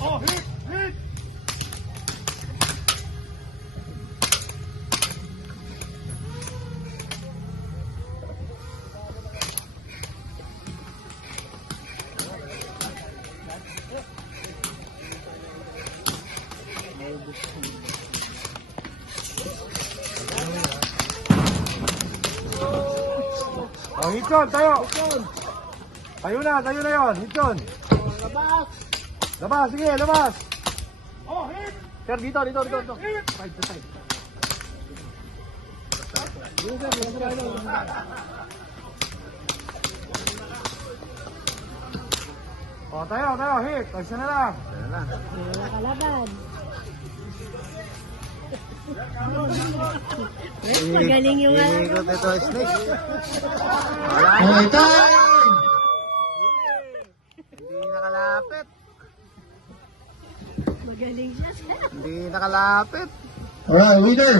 Oh, hit! Hit! Oh, Hitson, tayo! Tayo na yun, Hitson! Labas! Labas, sige, labas! Oh, hit! Sir, dito. Side to side. Oh, tayo, hit! Tagsa na lang. Nakalaban. Magaling yung ano. Ikot ito, snake. Okay, time! Hindi nakalapit. Magaling siya. Hindi nakalapit. Alright, winner!